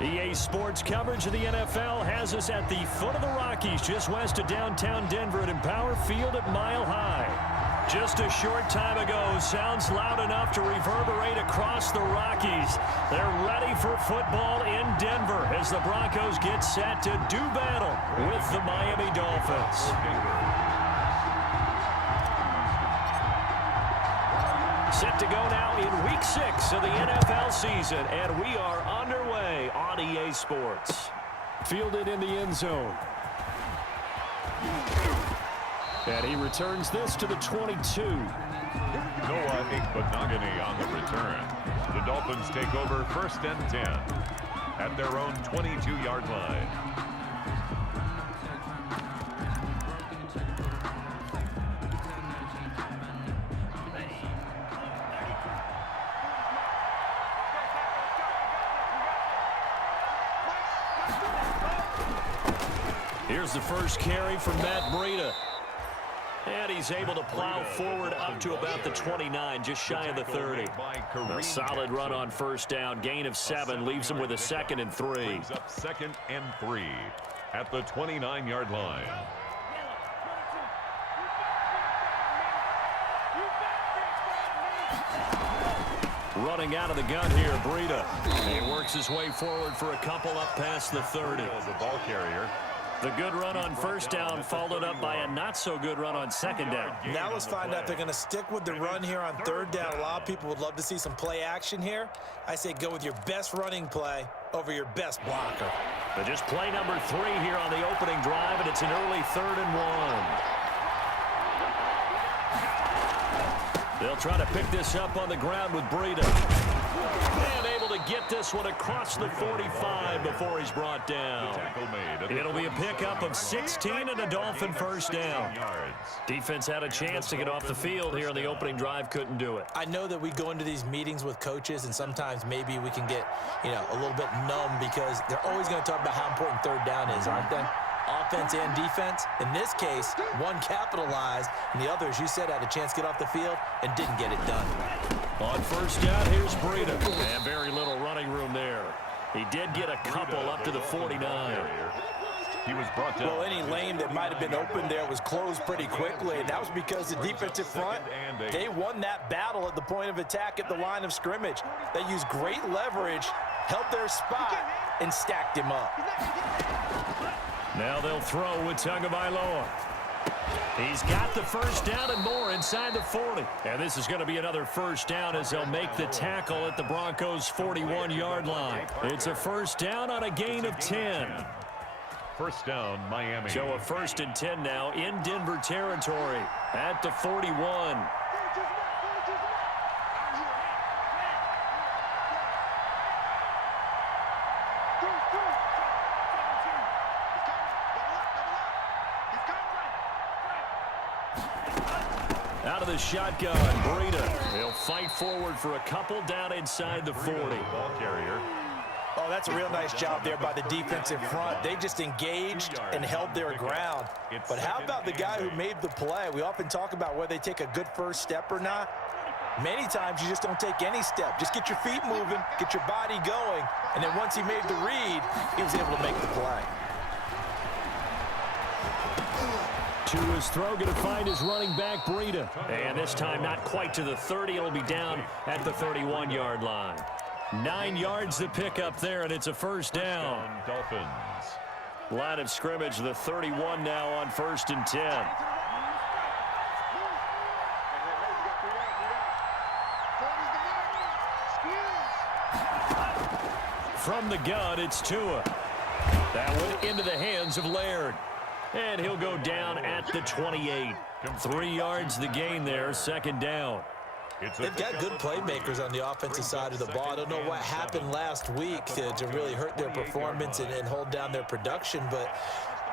EA Sports coverage of the NFL has us at the foot of the Rockies, just west of downtown Denver at Empower Field at Mile High. Just a short time ago, sounds loud enough to reverberate across the Rockies. They're ready for football in Denver as the Broncos get set to do battle with the Miami Dolphins. Set to go now in Week 6 of the NFL season, and we are underway on EA Sports. Fielded in the end zone. And he returns this to the 22. Noah Igbenogany on the return. The Dolphins take over 1st and 10 at their own 22-yard line. Here's the first carry from Matt Breida. And he's able to plow forward up to about the 29, just shy of the 30. A solid run on first down. Gain of 7 leaves him with a 2nd and 3. Brings up 2nd and 3 at the 29-yard line. Running out of the gun here, Breida. He works his way forward for a couple up past the 30. The ball carrier. The good run on first down followed up by a not-so-good run on second down. Now let's find out if they're going to stick with the run here on third down. A lot of people would love to see some play action here. I say go with your best running play over your best blocker. But just play number 3 here on the opening drive, and it's an early 3rd and 1. They'll try to pick this up on the ground with Breida. And able to get this one across the 45 before he's brought down. It'll be a pickup of 16 and a Dolphin first down. Defense had a chance to get off the field here on the opening drive, couldn't do it. I know that we go into these meetings with coaches, and sometimes maybe we can get, a little bit numb because they're always going to talk about how important third down is, aren't they? Offense and defense. In this case, one capitalized, and the other, as you said, had a chance to get off the field and didn't get it done. On first down, here's Breida. And very little running room there. He did get a couple up to the 49. He was brought down. Well, any lane that might have been open there was closed pretty quickly, and that was because the defensive front, they won that battle at the point of attack at the line of scrimmage. They used great leverage, held their spot, and stacked him up. Now they'll throw with Tagovailoa. He's got the first down and more inside the 40. And this is going to be another first down as they'll make the tackle at the Broncos' 41-yard line. It's a first down on a gain of 10. First down, Miami. So a 1st and 10 now in Denver territory at the 41. Out of the shotgun, Breida. He'll fight forward for a couple down inside the 40. Ball carrier. Oh, that's a real nice job there by the defensive front. They just engaged and held their ground. But how about the guy who made the play? We often talk about whether they take a good first step or not. Many times you just don't take any step. Just get your feet moving, get your body going, and then once he made the read, he was able to make the play. To his throw, going to find his running back, Breida. And this time not quite to the 30. It'll be down at the 31-yard line. 9 yards to pick up there, and it's a first down. Dolphins. Line of scrimmage, the 31 now on 1st and 10. From the gun, it's Tua. That went into the hands of Laird. And he'll go down at the 28. 3 yards the gain there, 2nd down. They've got good playmakers on the offensive side of the ball. I don't know what happened last week to really hurt their performance and hold down their production, but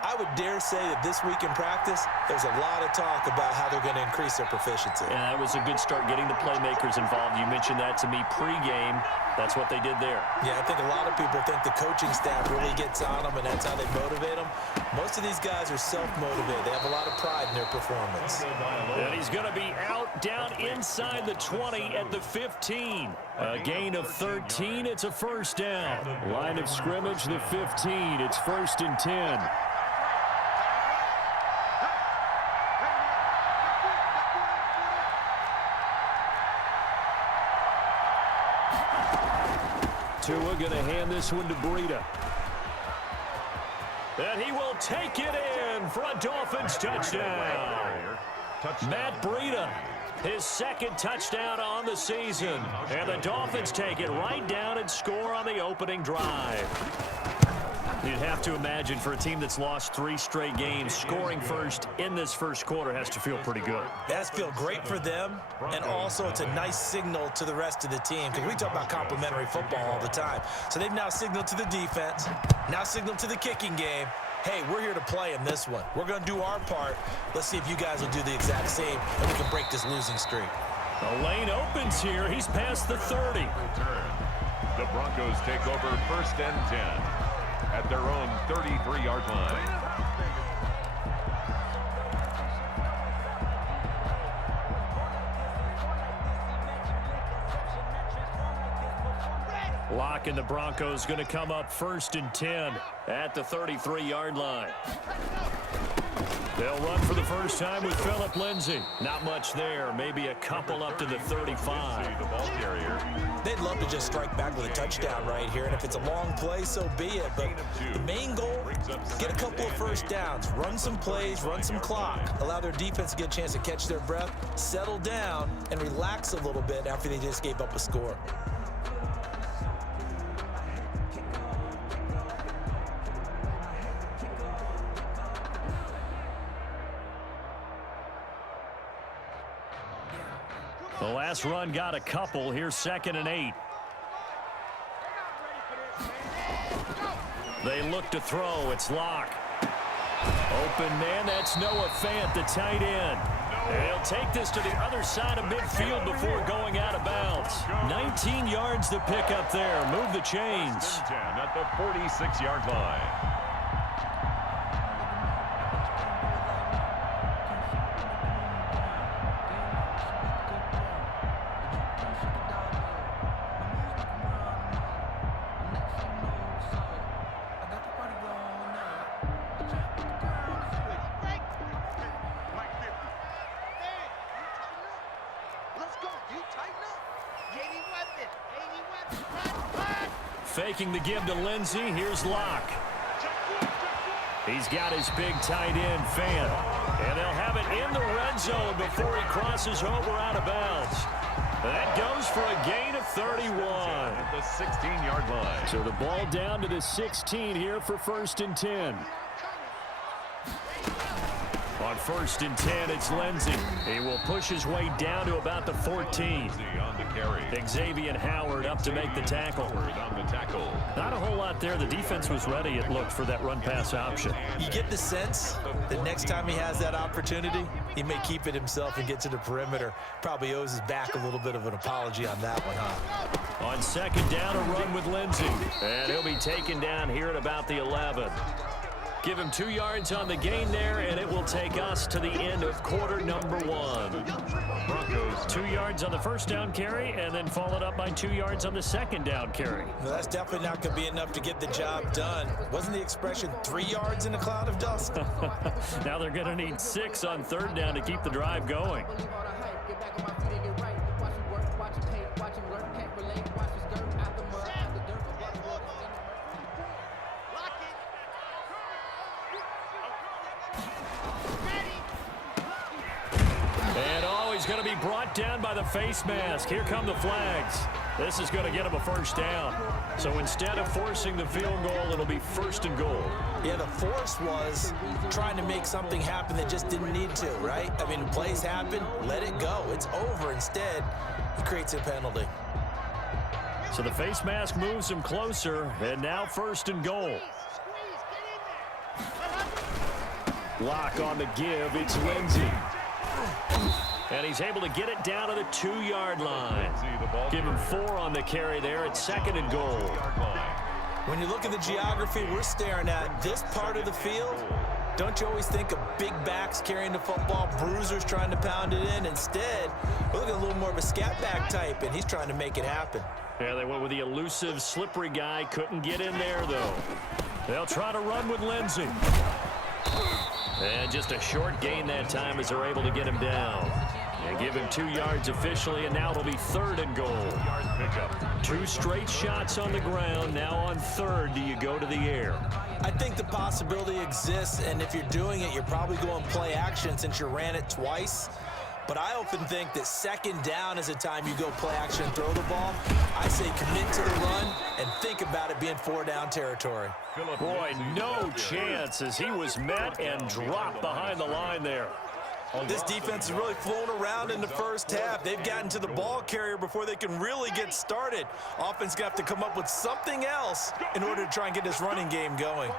I would dare say that this week in practice, there's a lot of talk about how they're going to increase their proficiency. Yeah, that was a good start getting the playmakers involved. You mentioned that to me pregame. That's what they did there. Yeah, I think a lot of people think the coaching staff really gets on them, and that's how they motivate them. Most of these guys are self-motivated. They have a lot of pride in their performance. And he's going to be out down inside the 20 at the 15. A gain of 13. It's a first down. Line of scrimmage, the 15. It's 1st and 10. Tua going to hand this one to Breida. And he will take it in for a Dolphins touchdown. Matt Breida, his second touchdown on the season. And the Dolphins take it right down and score on the opening drive. You'd have to imagine for a team that's lost 3 straight games, scoring first in this first quarter has to feel pretty good. That has to feel great for them, and also it's a nice signal to the rest of the team, because we talk about complimentary football all the time. So they've now signaled to the defense, now signaled to the kicking game, hey, we're here to play in this one. We're going to do our part. Let's see if you guys will do the exact same, and we can break this losing streak. The lane opens here. He's past the 30. The Broncos take over 1st and 10 at their own 33-yard line. Lock and the Broncos going to come up 1st and 10 at the 33-yard line. They'll run for the first time with Phillip Lindsay. Not much there. Maybe a couple up to the 35. The ball carrier. They'd love to just strike back with a touchdown right here, and if it's a long play, so be it. But the main goal, get a couple of first downs, run some plays, run some clock, allow their defense to get a chance to catch their breath, settle down, and relax a little bit after they just gave up a score. The last run got a couple. Here's 2nd and 8. They look to throw. It's Locke. Open man. That's Noah Fant, the tight end. And he'll take this to the other side of midfield before going out of bounds. 19 yards to pick up there. Move the chains. 10 at the 46-yard line. Faking the give to Lindsay. Here's Locke. He's got his big tight end, Fant. And they'll have it in the red zone before he crosses over out of bounds. That goes for a gain of 31. At the 16-yard line. So the ball down to the 16 here for 1st and 10. On 1st and 10, it's Lindsay. He will push his way down to about the 14. On the carry. Xavier Howard up to make the tackle. On the tackle. Not a whole lot there. The defense was ready, it looked, for that run-pass option. You get the sense that next time he has that opportunity, he may keep it himself and get to the perimeter. Probably owes his back a little bit of an apology on that one, huh? On 2nd down, a run with Lindsay. And he'll be taken down here at about the 11. Give him 2 yards on the gain there, and it will take us to the end of quarter number 1. Broncos 2 yards on the first down carry, and then followed up by 2 yards on the 2nd down carry. Well, that's definitely not going to be enough to get the job done. Wasn't the expression 3 yards in a cloud of dust? Now they're going to need 6 on 3rd down to keep the drive going. Going to be brought down by the face mask. Here come the flags. This is going to get him a first down. So instead of forcing the field goal, it'll be 1st and goal. Yeah, the force was trying to make something happen that just didn't need to, right? I mean, plays happen, let it go. It's over. Instead, he creates a penalty. So the face mask moves him closer, and now 1st and goal. Lock on the give. It's Lindsey. And he's able to get it down to the 2-yard line. Give him 4 on the carry there at 2nd and goal. When you look at the geography we're staring at, this part of the field, don't you always think of big backs carrying the football, bruisers trying to pound it in? Instead, we're looking at a little more of a scat back type, and he's trying to make it happen. Yeah, they went with the elusive, slippery guy. Couldn't get in there, though. They'll try to run with Lindsey. And just a short gain that time as they're able to get him down. They give him 2 yards officially, and now it'll be 3rd and goal. 2 straight shots on the ground. Now on 3rd, do you go to the air? I think the possibility exists, and if you're doing it, you're probably going play action since you ran it twice. But I often think that 2nd down is a time you go play action and throw the ball. I say commit to the run and think about it being 4-down territory. Boy, no chance as he was met and dropped behind the line there. This defense has really flown around in the first half. They've gotten to the ball carrier before they can really get started. Offense got to come up with something else in order to try and get this running game going.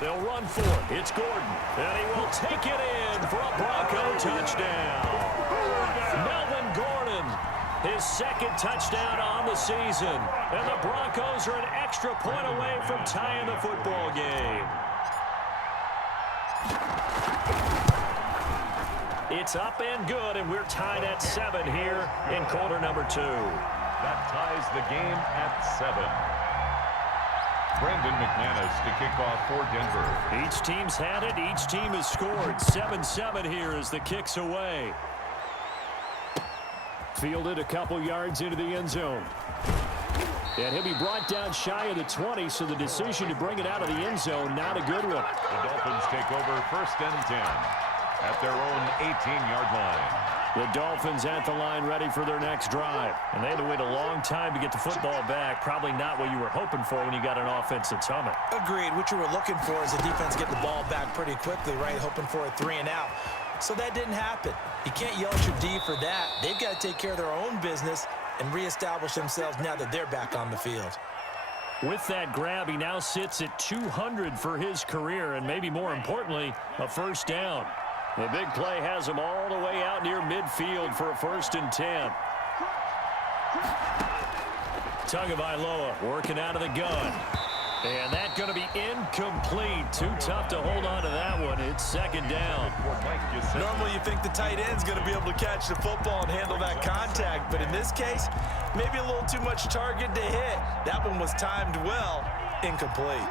They'll run for it. It's Gordon. And he will take it in for a Bronco touchdown. Melvin Gordon, his 2nd touchdown on the season. And the Broncos are an extra point away from tying the football game. It's up and good, and we're tied at 7 here in quarter number 2. That ties the game at 7. Brandon McManus to kick off for Denver. Each team's had it. Each team has scored. 7-7 here as the kick's away. Fielded a couple yards into the end zone. And he'll be brought down shy of the 20, so the decision to bring it out of the end zone, not a good one. The Dolphins take over 1st and 10 at their own 18-yard line. The Dolphins at the line ready for their next drive. And they had to wait a long time to get the football back. Probably not what you were hoping for when you got an offense that's humming. Agreed. What you were looking for is the defense get the ball back pretty quickly, right? Hoping for a 3-and-out. So that didn't happen. You can't yell at your D for that. They've got to take care of their own business and reestablish themselves now that they're back on the field. With that grab, he now sits at 200 for his career, and maybe more importantly, a 1st down. The big play has him all the way out near midfield for a 1st and 10. Tagovailoa working out of the gun. And that's going to be incomplete. Too tough to hold on to that one. It's 2nd down. Normally you think the tight end's going to be able to catch the football and handle that contact. But in this case, maybe a little too much target to hit. That one was timed well. Incomplete.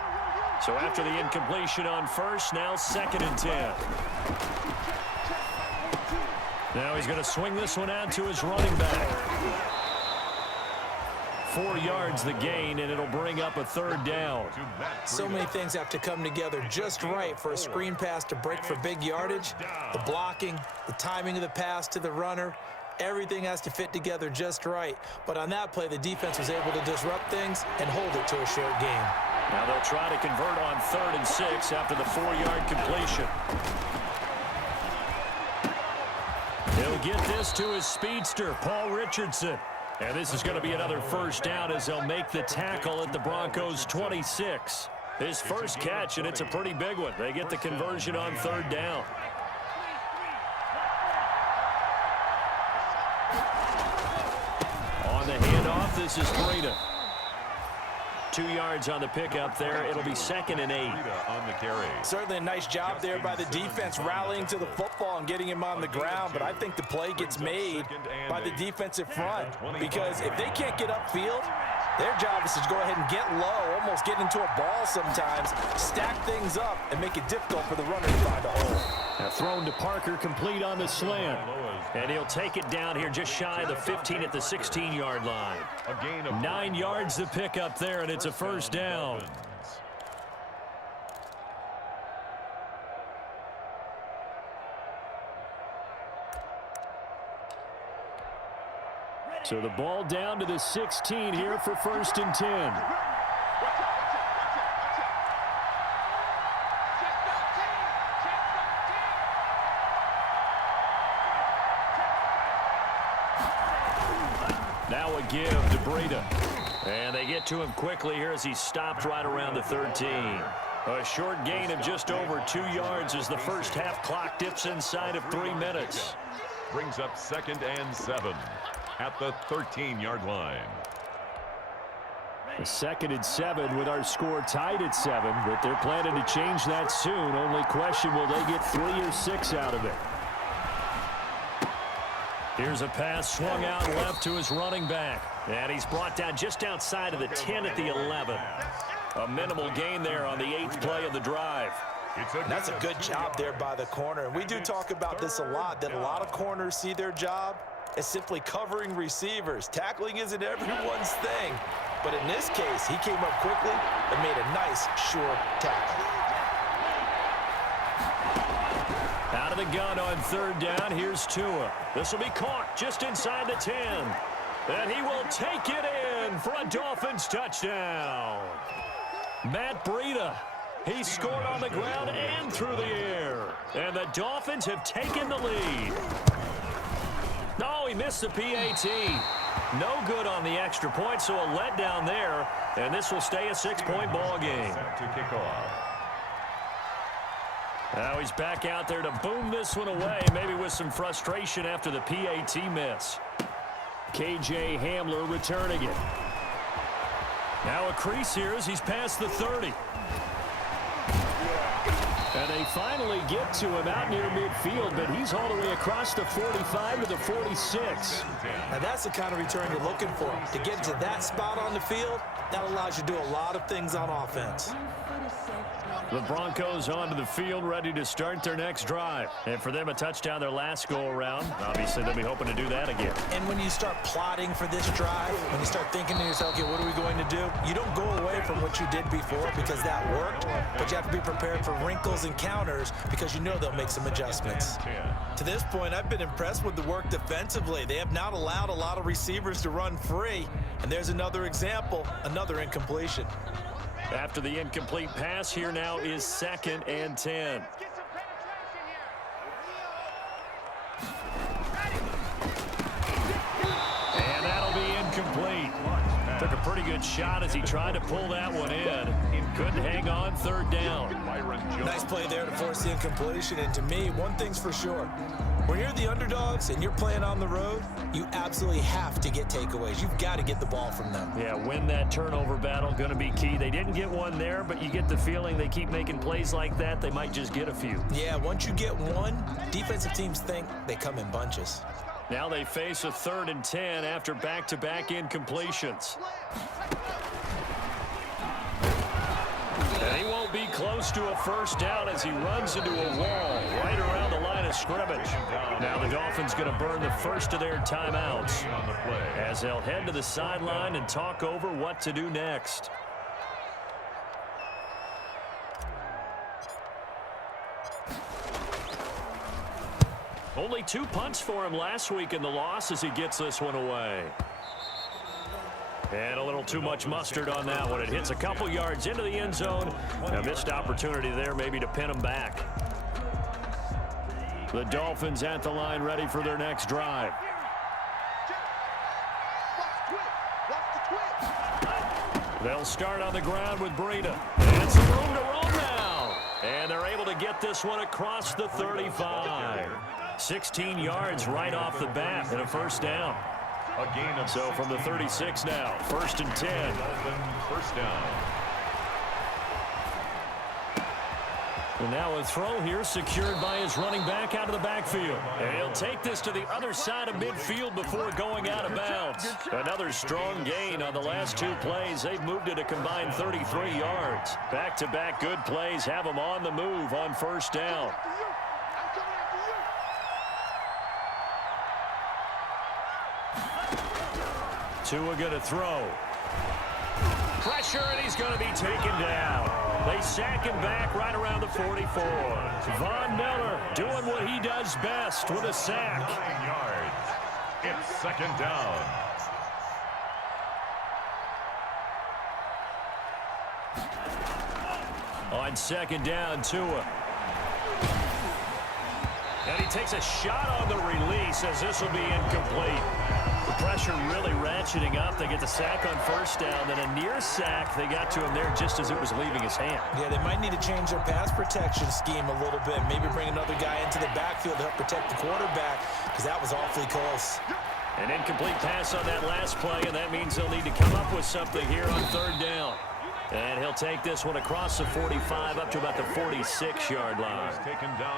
So after the incompletion on 1st, now 2nd and 10. Now he's going to swing this one out to his running back. 4 yards the gain, and it'll bring up a 3rd down. So many things have to come together just right for a screen pass to break for big yardage. The blocking, the timing of the pass to the runner, everything has to fit together just right. But on that play, the defense was able to disrupt things and hold it to a short game. Now they'll try to convert on 3rd and 6 after the 4-yard completion. He'll get this to his speedster, Paul Richardson. And this is going to be another 1st down as they'll make the tackle at the Broncos' 26. His first catch, and it's a pretty big one. They get the conversion on 3rd down. On the handoff, this is Breida. 2 yards on the pickup there. It'll be 2nd and 8. On the carry. Certainly a nice job there by the defense rallying to the football and getting him on the ground. But I think the play gets made by the defensive front, because if they can't get upfield, their job is to go ahead and get low, almost get into a ball sometimes, stack things up, and make it difficult for the runner to find a hole. Now thrown to Parker, complete on the slant. And he'll take it down here just shy of the 15 at the 16-yard line. 9 yards to pick up there, and it's a 1st down. So the ball down to the 16 here for 1st and 10. Now a give to Breida. And they get to him quickly here as he stopped right around the 13. A short gain of just over 2 yards as the first half clock dips inside of 3 minutes. Brings up 2nd and 7 at the 13-yard line. A 2nd and 7 with our score tied at 7, but they're planning to change that soon. Only question, will they get 3 or 6 out of it? Here's a pass swung out left to his running back. And he's brought down just outside of the 10 at the 11. A minimal gain there on the 8th play of the drive. That's a good job there by the corner. And we do talk about this a lot, that a lot of corners see their job as simply covering receivers. Tackling isn't everyone's thing. But in this case, he came up quickly and made a nice, sure tackle. Out of the gun on 3rd down, here's Tua. This will be caught just inside the 10. And he will take it in for a Dolphins touchdown. Matt Breida, he scored on the ground and through the air. And the Dolphins have taken the lead. No, he missed the PAT. No good on the extra point, so a letdown there. And this will stay a 6-point ball game. To kick off. Now he's back out there to boom this one away, maybe with some frustration after the PAT miss. KJ Hamler returning it. Now a crease here as he's past the 30. And they finally get to him out near midfield, but he's all the way across the 45 to the 46. Now that's the kind of return you're looking for. To get to that spot on the field, that allows you to do a lot of things on offense. The Broncos onto the field, ready to start their next drive. And for them, a touchdown their last go-around. Obviously, they'll be hoping to do that again. And when you start plotting for this drive, when you start thinking to yourself, okay, what are we going to do? You don't go away from what you did before because that worked, but you have to be prepared for wrinkles and counters because you know they'll make some adjustments. To this point, I've been impressed with the work defensively. They have not allowed a lot of receivers to run free. And there's another example, another incompletion. After the incomplete pass, here now is 2nd and 10. And that'll be incomplete. Took a pretty good shot as he tried to pull that one in. Couldn't hang on 3rd down. Nice play there to force the incompletion. And to me, one thing's for sure. When you're the underdogs and you're playing on the road, you absolutely have to get takeaways. You've got to get the ball from them. Yeah, win that turnover battle, going to be key. They didn't get one there, but you get the feeling they keep making plays like that, they might just get a few. Yeah, once you get one, defensive teams think they come in bunches. Now they face a 3rd and 10 after back-to-back incompletions. And he won't be close to a 1st down as he runs into a wall right around the line of scrimmage. Now the Dolphins going to burn the first of their timeouts as they'll head to the sideline and talk over what to do next. Only 2 punts for him last week in the loss as he gets this one away. And a little too much mustard on that one. It hits a couple yards into the end zone. A missed opportunity there maybe to pin him back. The Dolphins at the line ready for their next drive. They'll start on the ground with Breida. And some room to roam now. And they're able to get this one across the 35. 16 yards right off the bat and a 1st down. A gain of so from the 36 now, 1st and 10. 1st down. And now a throw here secured by his running back out of the backfield. And he'll take this to the other side of midfield before going out of bounds. Another strong gain on the last 2 plays. They've moved it a combined 33 yards. Back-to-back good plays have them on the move on 1st down. Tua going to throw. Pressure, and he's going to be taken down. They sack him back right around the 44. Von Miller doing what he does best with a sack. 9 yards. It's 2nd down. On 2nd down, Tua. And he takes a shot on the release as this will be incomplete. The pressure really ratcheting up. They get the sack on first down, then a near sack. They got to him there just as it was leaving his hand. Yeah, they might need to change their pass protection scheme a little bit. Maybe bring another guy into the backfield to help protect the quarterback, because that was awfully close. An incomplete pass on that last play, and that means they'll need to come up with something here on third down. And he'll take this one across the 45 up to about the 46-yard line.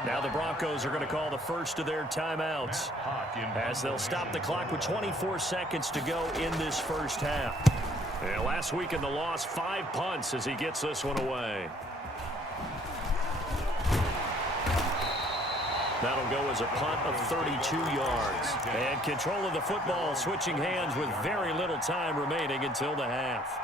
Now the Broncos are going to call the first of their timeouts as they'll stop the clock with 24 seconds to go in this first half. And last week in the loss, 5 punts as he gets this one away. That'll go as a punt of 32 yards. And control of the football switching hands with very little time remaining until the half.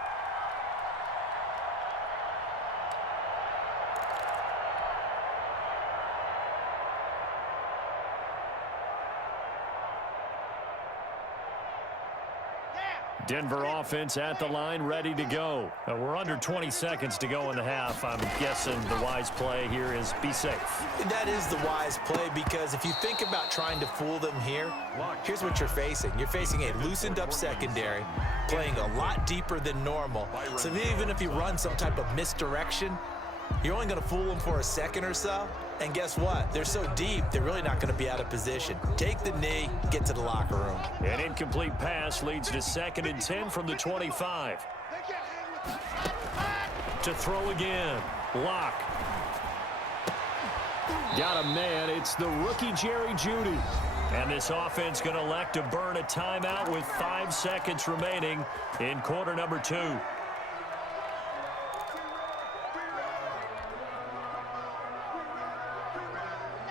Denver offense at the line, ready to go. We're under 20 seconds to go in the half. I'm guessing the wise play here is be safe. That is the wise play, because if you think about trying to fool them here, here's what you're facing. You're facing a loosened up secondary, playing a lot deeper than normal. So even if you run some type of misdirection, you're only going to fool them for a second or so. And guess what? They're so deep, they're really not going to be out of position. Take the knee, get to the locker room. An incomplete pass leads to 2nd and 10 from the 25. To throw again. Lock. Got a man. It's the rookie Jerry Jeudy. And this offense going to elect to burn a timeout with 5 seconds remaining in quarter number 2.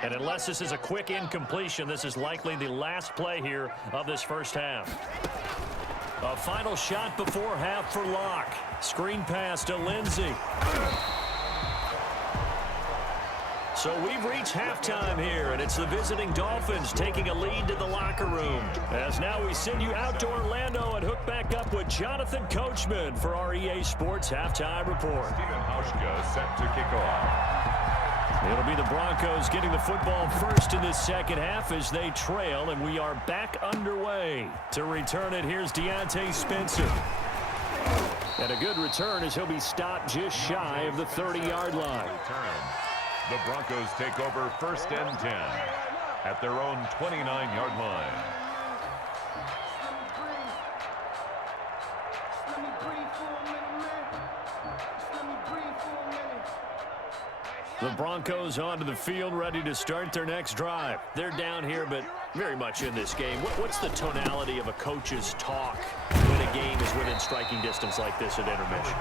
And unless this is a quick incompletion, this is likely the last play here of this first half. A final shot before half for Locke. Screen pass to Lindsey. So we've reached halftime here, and it's the visiting Dolphins taking a lead to the locker room. As now we send you out to Orlando and hook back up with Jonathan Coachman for our EA Sports Halftime Report. Steven Hauschka set to kick off. It'll be the Broncos getting the football first in this second half as they trail, and we are back underway. To return it, here's Deontay Spencer. And a good return as he'll be stopped just shy of the 30-yard line. The Broncos take over 1st and 10 at their own 29-yard line. The Broncos onto the field, ready to start their next drive. They're down here, but very much in this game. What's the tonality of a coach's talk when a game is within striking distance like this at intermission?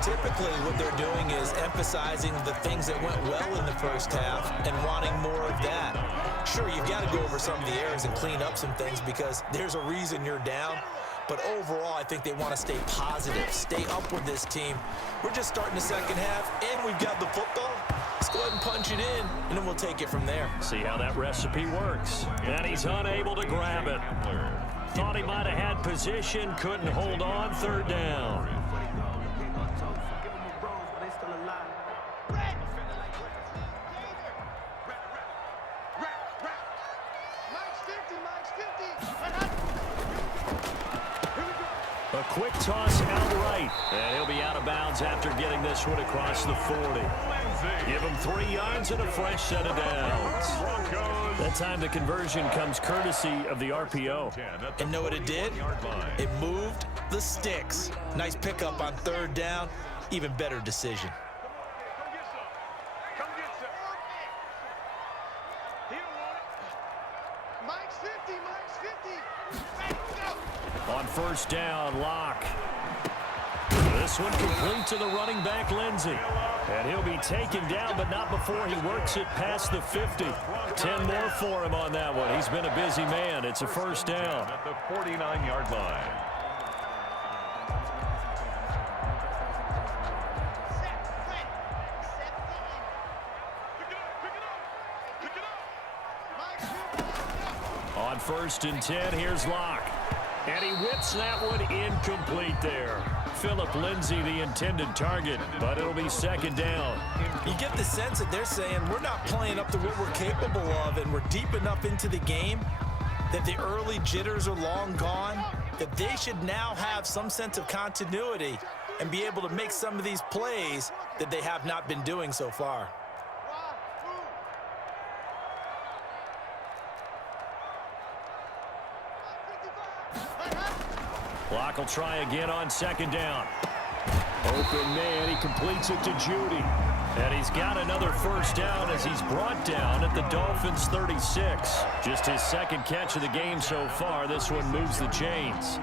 Typically, what they're doing is emphasizing the things that went well in the first half and wanting more of that. Sure, you've got to go over some of the errors and clean up some things because there's a reason you're down. But overall, I think they want to stay positive, stay up with this team. We're just starting the second half, and we've got the football. Let's go ahead and punch it in, and then we'll take it from there. See how that recipe works. And he's unable to grab it. Thought he might have had position, couldn't hold on, 3rd down. A quick toss out right, and he'll be out of bounds after getting this one across the 40. Give him 3 yards and a fresh set of downs. That time the conversion comes courtesy of the RPO. And know what it did? It moved the sticks. Nice pickup on 3rd down. Even better decision. On 1st down, Locke. This one complete to the running back, Lindsey. And he'll be taken down, but not before he works it past the 50. 10 more for him on that one. He's been a busy man. It's a 1st down. At the 49-yard line. On 1st and 10, here's Locke. And he whips that one incomplete there. Phillip Lindsay, the intended target, but it'll be 2nd down. You get the sense that they're saying we're not playing up to what we're capable of, and we're deep enough into the game that the early jitters are long gone, that they should now have some sense of continuity and be able to make some of these plays that they have not been doing so far. Clock will try again on second down. Open man, he completes it to Judy. And he's got another first down as he's brought down at the Dolphins 36. Just his second catch of the game so far. This one moves the chains.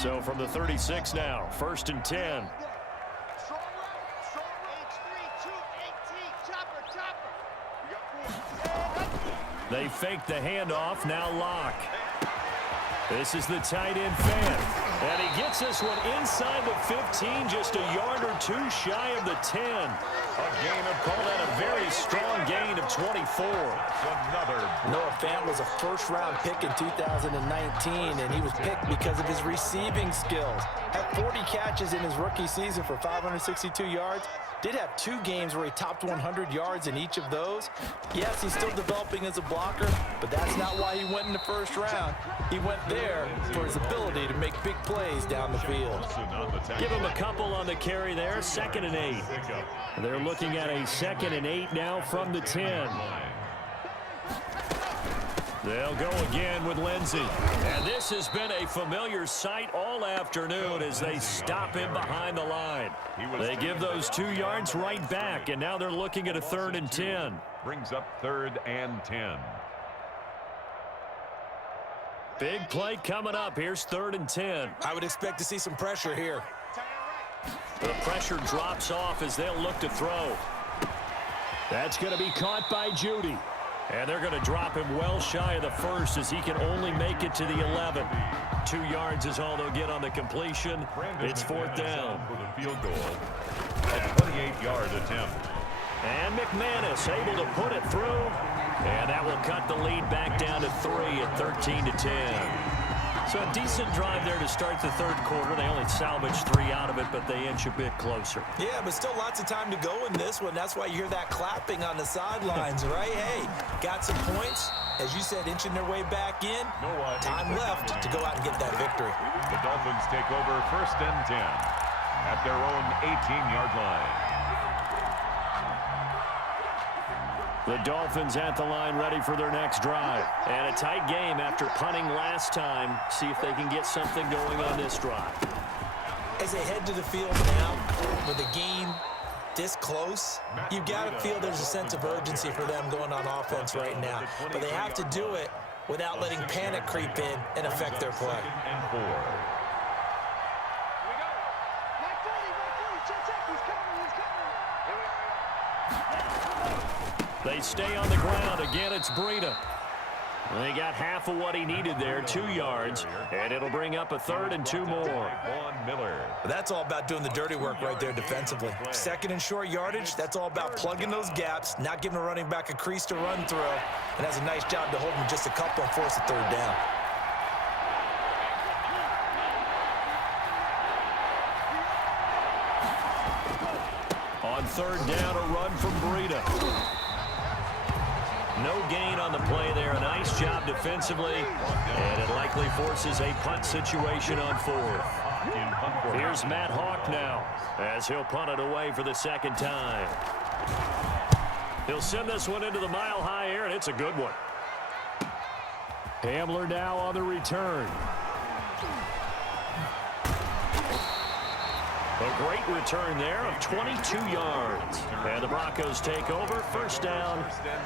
So from the 36 now, 1st and 10. They fake the handoff, now Locke. This is the tight end fan. And he gets this one inside the 15, just a yard or two shy of the 10. Call that a very strong gain of 24. Noah Fant was a first-round pick in 2019, and he was picked because of his receiving skills. Had 40 catches in his rookie season for 562 yards. Did have 2 games where he topped 100 yards in each of those. Yes, he's still developing as a blocker, but that's not why he went in the first round. He went there for his ability to make big plays down the field. Give him a couple on the carry there, 2nd and 8. They're looking at a 2nd and 8 now from the 10. They'll go again with Lindsey. And this has been a familiar sight all afternoon as they stop him behind the line. They give those 2 yards right back, and now they're looking at a 3rd and 10. Brings up 3rd and 10. Big play coming up. Here's 3rd and 10. I would expect to see some pressure here. The pressure drops off as they'll look to throw. That's going to be caught by Judy. And they're going to drop him well shy of the 1st as he can only make it to the 11. 2 yards is all they'll get on the completion. It's 4th down. For the field goal. A 28-yard attempt. And McManus able to put it through. And that will cut the lead back down to 3 at 13 to 10. So a decent drive there to start the 3rd quarter. They only salvaged 3 out of it, but they inch a bit closer. Yeah, but still lots of time to go in this one. That's why you hear that clapping on the sidelines, right? Hey, got some points. As you said, inching their way back in. Time left to go out and get that victory. The Dolphins take over 1st and 10 at their own 18-yard line. The Dolphins at the line ready for their next drive. And a tight game after punting last time. See if they can get something going on this drive. As they head to the field now, with the game this close, you've got to feel there's a sense of urgency for them going on offense right now. But they have to do it without letting panic creep in and affect their play. They stay on the ground. Again, it's Breida. They got half of what he needed there, 2 yards, and it'll bring up a 3rd and 2 more. That's all about doing the dirty work right there defensively. 2nd and short yardage, that's all about plugging those gaps, not giving a running back a crease to run through, and has a nice job to hold him just a couple and force a 3rd down. On 3rd down, a run from Breida. No gain on the play there. A nice job defensively. And it likely forces a punt situation on 4th. Here's Matt Hawk now as he'll punt it away for the 2nd time. He'll send this one into the mile-high air, and it's a good one. Hamler now on the return. A great return there of 22 yards. And the Broncos take over, 1st down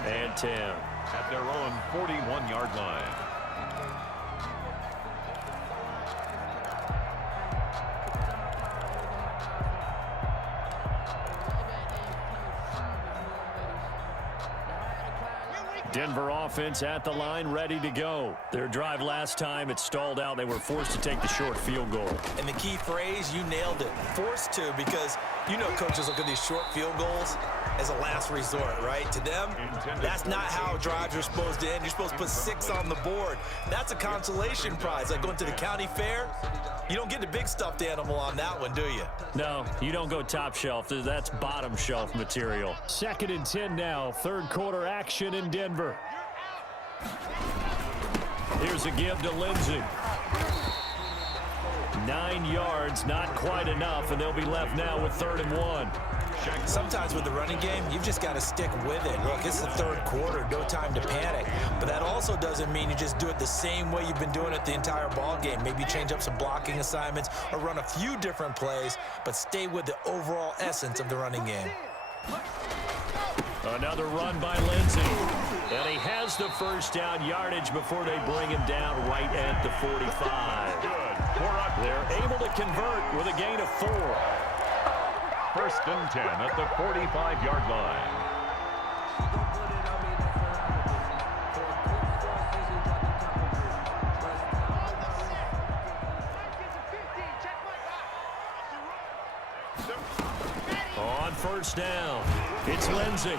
and 10. At their own 41-yard line. Denver offense at the line, ready to go. Their drive last time, it stalled out. They were forced to take the short field goal. And the key phrase, you nailed it. Forced to, because you know coaches look at these short field goals. as a last resort, right? To them, that's not how drives are supposed to end. You're supposed to put 6 on the board. That's a consolation prize. Like going to the county fair, you don't get the big stuffed animal on that one, do you? No, you don't go top shelf. That's bottom shelf material. 2nd and 10 now. 3rd quarter action in Denver. Here's a give to Lindsey. 9 yards, not quite enough, and they'll be left now with 3rd and 1. Sometimes with the running game, you've just got to stick with it. Look, it's the 3rd quarter, no time to panic. But that also doesn't mean you just do it the same way you've been doing it the entire ball game. Maybe change up some blocking assignments or run a few different plays, but stay with the overall essence of the running game. Another run by Lindsey. And he has the first down yardage before they bring him down right at the 45. They're able to convert with a gain of 4. 1st and 10 at the 45-yard line. On 1st down, it's Lindsey.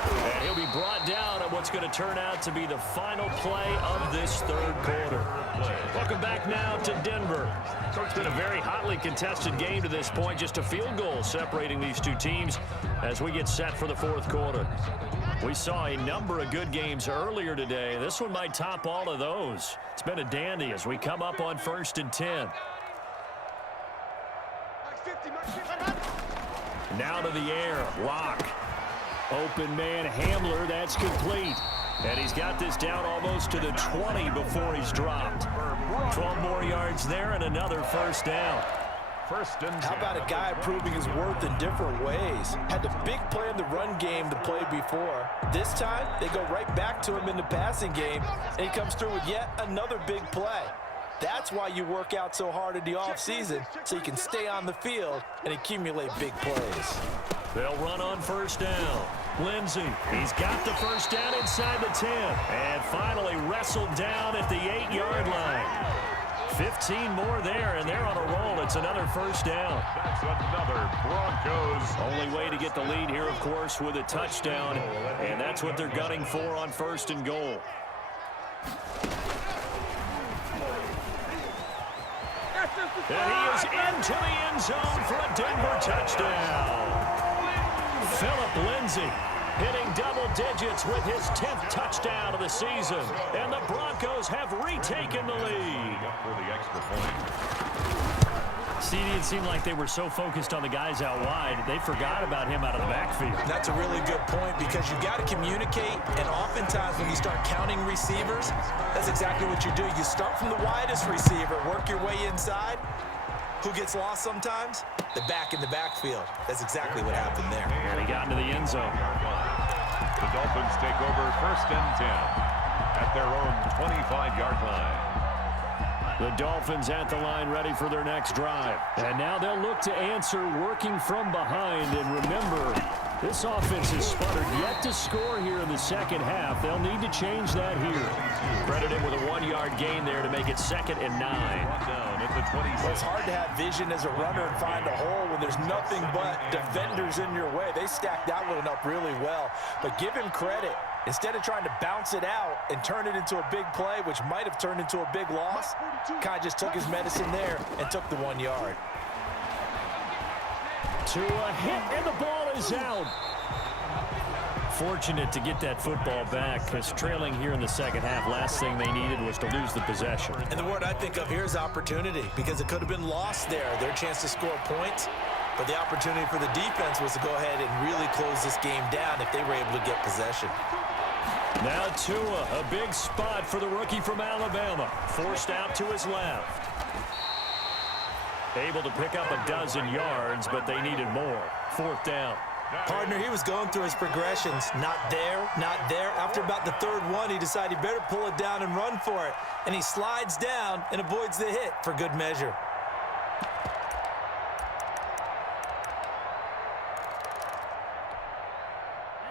And he'll be brought down on what's going to turn out to be the final play of this 3rd quarter. Welcome back now to Denver. It's been a very hotly contested game to this point. Just a field goal separating these two teams as we get set for the 4th quarter. We saw a number of good games earlier today. This one might top all of those. It's been a dandy as we come up on 1st and 10. Now to the air. Lock. Open man Hamler. That's complete. And he's got this down almost to the 20 before he's dropped. 12 more yards there and another 1st down. 1st and 10. How about a guy proving his worth in different ways? Had the big play in the run game the play before. This time, they go right back to him in the passing game, and he comes through with yet another big play. That's why you work out so hard in the offseason, so you can stay on the field and accumulate big plays. They'll run on 1st down. Lindsey, he's got the 1st down inside the 10. And finally wrestled down at the 8-yard line. 15 more there, and they're on a roll. It's another 1st down. That's another Broncos. Only way to get the lead here, of course, with a touchdown. And that's what they're gunning for on 1st and goal. And he is into the end zone for a Denver touchdown. Phillip Lindsey hitting double digits with his 10th touchdown of the season. And the Broncos have retaken the lead. For the extra point. CD, it seemed like they were so focused on the guys out wide, they forgot about him out of the backfield. That's a really good point because you got to communicate, and oftentimes when you start counting receivers, that's exactly what you do. You start from the widest receiver, work your way inside. Who gets lost sometimes? The back in the backfield. That's exactly what happened there. And he got into the end zone. The Dolphins take over 1st and 10 at their own 25-yard line. The Dolphins at the line ready for their next drive. And now they'll look to answer working from behind. And remember, this offense has sputtered yet to score here in the 2nd half. They'll need to change that here. Credit him with a 1-yard gain there to make it 2nd and 9. Down at the 26. Well, it's hard to have vision as a runner and find a hole when there's nothing but defenders in your way. They stacked that one up really well. But give him credit. Instead of trying to bounce it out and turn it into a big play, which might have turned into a big loss, kind of just took his medicine there and took the 1 yard. To a hit, and the ball is out. Fortunate to get that football back because trailing here in the 2nd half, last thing they needed was to lose the possession. And the word I think of here is opportunity because it could have been lost there, their chance to score points. But the opportunity for the defense was to go ahead and really close this game down if they were able to get possession. Now Tua, a big spot for the rookie from Alabama. Forced out to his left. Able to pick up a dozen yards, but they needed more. 4th down. Partner, he was going through his progressions. Not there, not there. After about the 3rd one, he decided he better pull it down and run for it. And he slides down and avoids the hit for good measure.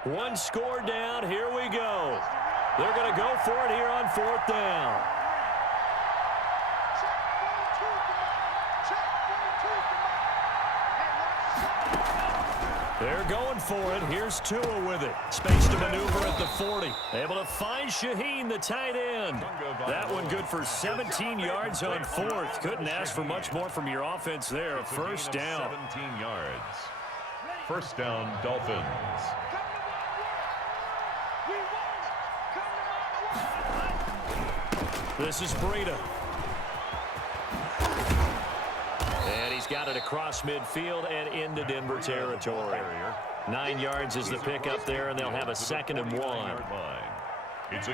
One score down. Here we go. They're going to go for it here on 4th down. They're going for it. Here's Tua with it. Space to maneuver at the 40. Able to find Shaheen, the tight end. That one good for 17 yards on fourth. Couldn't ask for much more from your offense there. First down. 17 yards. First down, Dolphins. This is Breida. And he's got it across midfield and into Denver territory. 9 yards is the pickup there, and they'll have a 2nd and 1.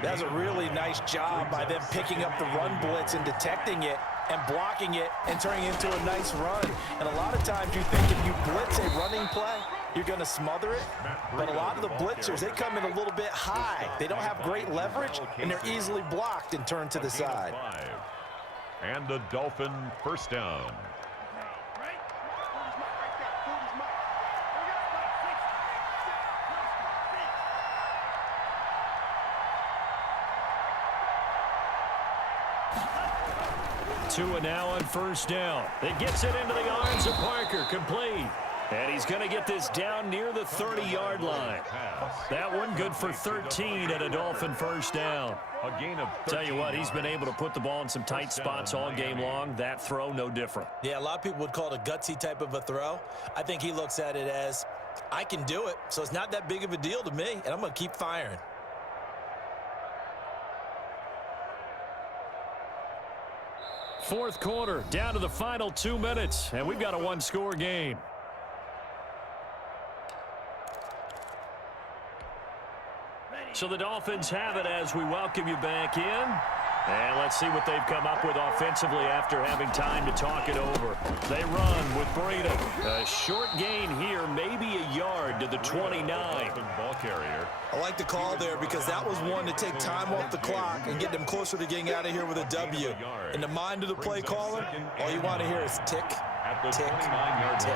That's a really nice job by them picking up the run blitz and detecting it and blocking it and turning it into a nice run. And a lot of times you think if you blitz a running play, you're going to smother it. But a lot of the blitzers, they come in a little bit high. They don't have great leverage, and they're easily blocked and turned to the side. And the Dolphin first down. Tua now on first down. It gets it into the arms of Parker. Complete. And he's going to get this down near the 30-yard line. That one good for 13 at a Dolphin first down. A gain of 13. Tell you what, he's been able to put the ball in some tight spots all game long. That throw, no different. Yeah, a lot of people would call it a gutsy type of a throw. I think he looks at it as, I can do it, so it's not that big of a deal to me, and I'm going to keep firing. Fourth quarter, down to the final 2 minutes, and we've got a one-score game. So the Dolphins have it as we welcome you back in. And let's see what they've come up with offensively after having time to talk it over. They run with Breida. A short gain here, maybe a yard to the 29. Ball carrier. I like the call there because that was one to take time off the clock and get them closer to getting out of here with a W. In the mind of the play caller, all you want to hear is tick, tick, tick.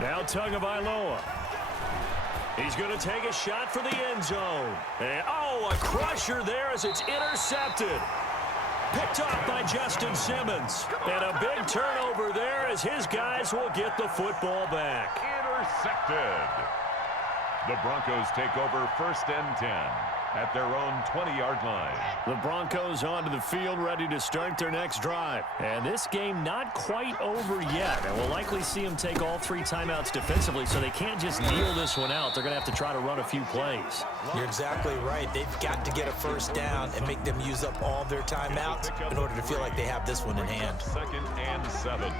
Now Tagovailoa. He's going to take a shot for the end zone. And, oh, a crusher there as it's intercepted. Picked off by Justin Simmons. And a big turnover there as his guys will get the football back. Intercepted. The Broncos take over 1st and 10 at their own 20-yard line. The Broncos onto the field ready to start their next drive. And this game not quite over yet. And we'll likely see them take all 3 timeouts defensively, so they can't just kneel this one out. They're going to have to try to run a few plays. You're exactly right. They've got to get a first down and make them use up all their timeouts in order to feel like they have this one in hand. 2nd and 7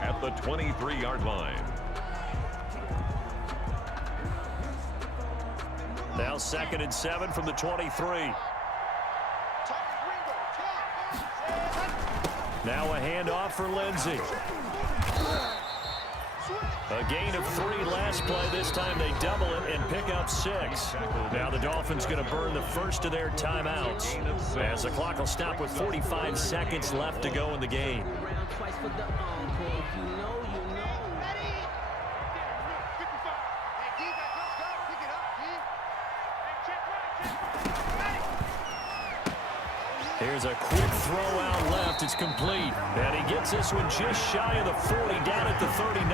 at the 23-yard line. Now 2nd and 7 from the 23. Now a handoff for Lindsey. A gain of 3 last play. This time they double it and pick up 6. Now the Dolphins going to burn the first of their timeouts as the clock will stop with 45 seconds left to go in the game. Here's a quick throw out left. It's complete. And he gets this one just shy of the 40 down at the 39.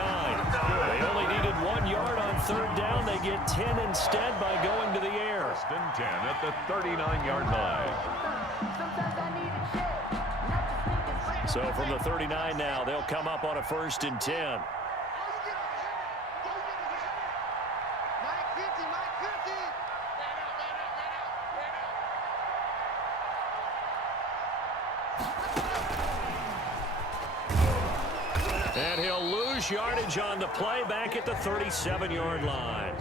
They only needed 1 yard on 3rd down. They get 10 instead by going to the air. 1st and 10 at the 39-yard line. So from the 39 now, they'll come up on a 1st and 10. And he'll lose yardage on the play back at the 37-yard line.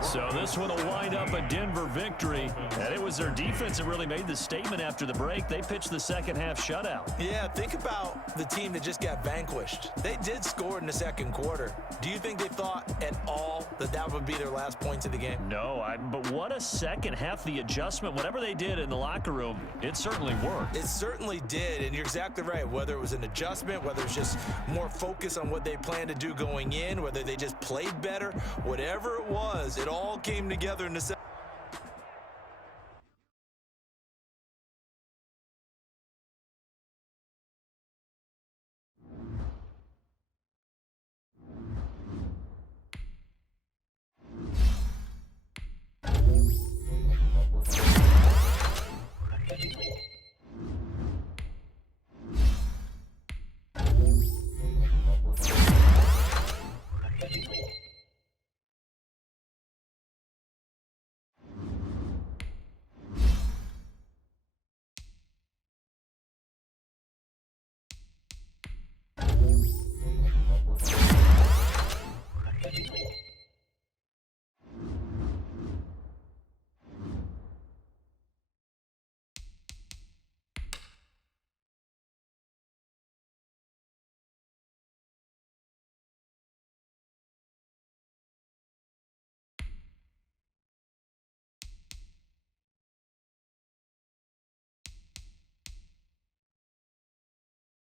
So this one will wind up a Denver victory. And it was their defense that really made the statement after the break. They pitched the second half shutout. Yeah, think about the team that just got vanquished. They did score in the 2nd quarter. Do you think they thought at all that that would be their last points of the game? No, but what a second half. The adjustment, whatever they did in the locker room, it certainly worked. It certainly did, and you're exactly right. Whether it was an adjustment, whether it's just more focus on what they planned to do going in, whether they just played better, whatever it was, it all came together in the second.